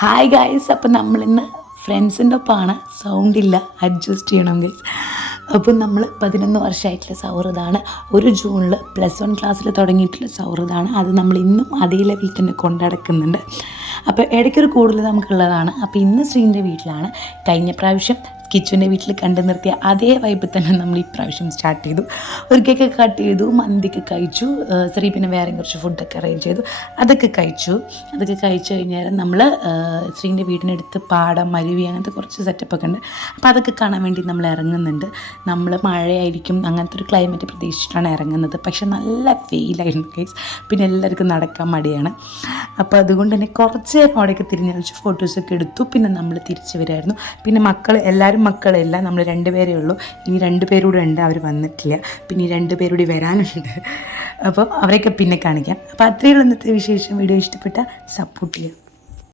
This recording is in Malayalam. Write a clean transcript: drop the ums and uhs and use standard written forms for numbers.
ഹായ് ഗൈസ്, അപ്പം നമ്മളിന്ന് ഫ്രണ്ട്സിൻ്റെ ഒപ്പമാണ്. സൗണ്ടില്ല, അഡ്ജസ്റ്റ് ചെയ്യണം ഗൈസ്. അപ്പം നമ്മൾ 11 വർഷമായിട്ടുള്ള സൗഹൃദമാണ്. ഒരു ജൂണിൽ +1 ക്ലാസ്സിൽ തുടങ്ങിയിട്ടുള്ള സൗഹൃദമാണ്. അത് നമ്മൾ ഇന്നും അതേ ലെവലിൽ തന്നെ കൊണ്ടടക്കുന്നുണ്ട്. അപ്പോൾ ഇടയ്ക്കൊരു കൂടുതൽ നമുക്കുള്ളതാണ്. അപ്പോൾ ഇന്ന് ശ്രീൻ്റെ വീട്ടിലാണ്. കഴിഞ്ഞ പ്രാവശ്യം കിച്ചുവിൻ്റെ വീട്ടിൽ കണ്ടു നിർത്തിയ അതേ വൈബ് തന്നെ നമ്മൾ ഈ പ്രാവശ്യം സ്റ്റാർട്ട് ചെയ്തു. ഒരു കേക്ക് കട്ട് ചെയ്തു, മന്തിക്ക് കഴിച്ചു. ശ്രീ പിന്നെ വേറെ കുറച്ച് ഫുഡൊക്കെ അറേഞ്ച് ചെയ്തു, അതൊക്കെ കഴിച്ചു കഴിഞ്ഞാൽ നമ്മൾ ശ്രീൻ്റെ വീടിനടുത്ത് പാടം, മരുവി, അങ്ങനത്തെ കുറച്ച് സെറ്റപ്പൊക്കെ ഉണ്ട്. അപ്പോൾ അതൊക്കെ കാണാൻ വേണ്ടി നമ്മൾ ഇറങ്ങുന്നുണ്ട്. നമ്മൾ മഴയായിരിക്കും അങ്ങനത്തെ ഒരു ക്ലൈമറ്റ് പ്രതീക്ഷിച്ചിട്ടാണ് ഇറങ്ങുന്നത്. പക്ഷെ നല്ല വെയിലായിരുന്നു കേസ്. പിന്നെ എല്ലാവർക്കും നടക്കാൻ മടിയാണ്. അപ്പോൾ അതുകൊണ്ട് തന്നെ കുറച്ച് നേരം അവിടെയൊക്കെ തിരിഞ്ഞ് കളിച്ച് ഫോട്ടോസൊക്കെ എടുത്തു. പിന്നെ നമ്മൾ തിരിച്ച് വരുമായിരുന്നു. പിന്നെ മക്കളെല്ല, നമ്മൾ 2 പേരേ ഉള്ളൂ. ഇനി 2 പേരൂടെ ഉണ്ട്, അവർ വന്നിട്ടില്ല. പിന്നെ ഈ 2 പേരൂടെ വരാനുണ്ട്. അപ്പോൾ അവരെയൊക്കെ പിന്നെ കാണിക്കാം. അപ്പോൾ അത്രയുള്ള ഇന്നത്തെ വിശേഷം. വീഡിയോ ഇഷ്ടപ്പെട്ടാൽ സപ്പോർട്ട് ചെയ്യാം.